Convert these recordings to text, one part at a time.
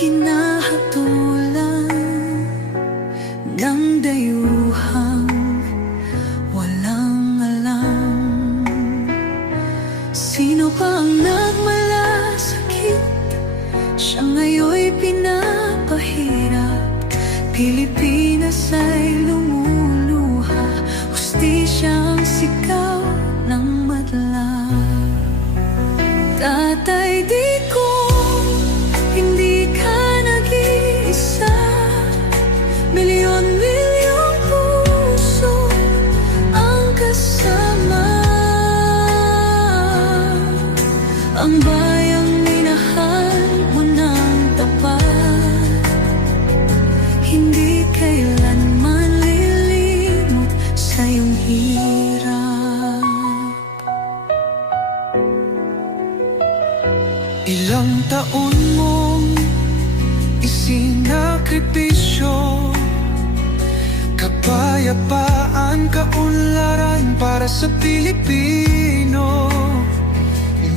hinahatulan ng dayuhang walang alam. Sino pa ang nagmalasakit? Siya ngayon'y pinapahirap. Pilipinas ay lumuluha, hustisyang sigaw ng madla. Tatay Digong, hindi ka nag-iisa. Milyon-milyong puso ang kasama. Ang bayang minahal mo ng tapat, hindi kailanman lilimot sa iyong hirap. Ilang taon mong isinakripisyo, kapayapaan, kaunlaran para sa Pilipino.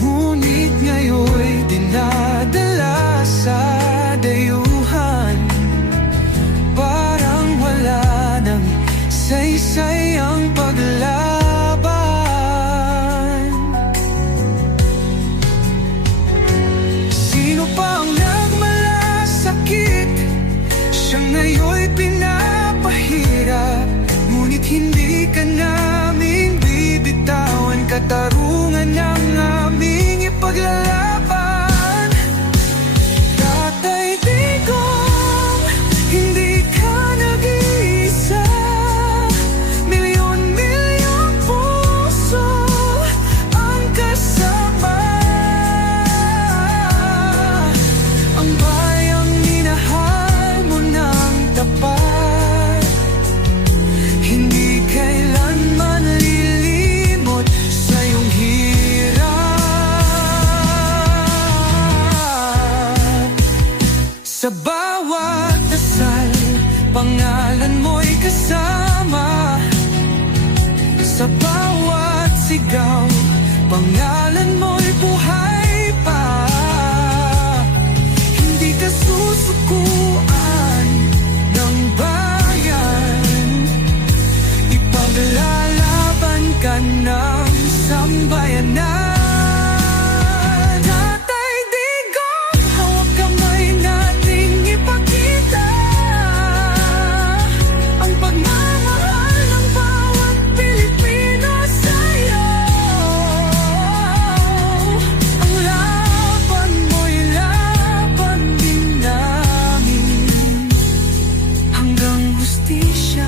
Ngunit ngayon'y dinadala sa dayuhan, parang wala nang saysay ang paglaban. Sino pa ang nagmalasakit? Siya ngayon'y pinapahirap. Ngunit hindi ka namin bibitawan, katarungan ng aming ipaglalaban. Tatay Digong, hindi ka nag-iisa. Milyon-milyong puso ang kasama. Ang bayang minahal mo ng tapat, hindi kailanman lilimot sa iyong hirap. Sa bawat dasal, pangalan mo'y kasama. Sa bawat sigaw, pangalan mo'y buhay pa. Hindi ka susukuan ng bayan, ipaglalaban ka ng sambayanan. Tatay Digong, hawak kamay nating ipakita ang pagmamahal ng bawat Pilipino sa'yo. Ang laban mo'y laban din namin, hanggang hustisya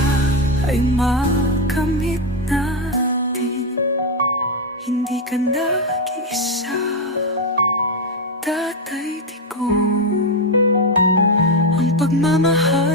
ay makamit natin. Hindi ka nag-iisa, Tatay Digong. Ang pagmamahal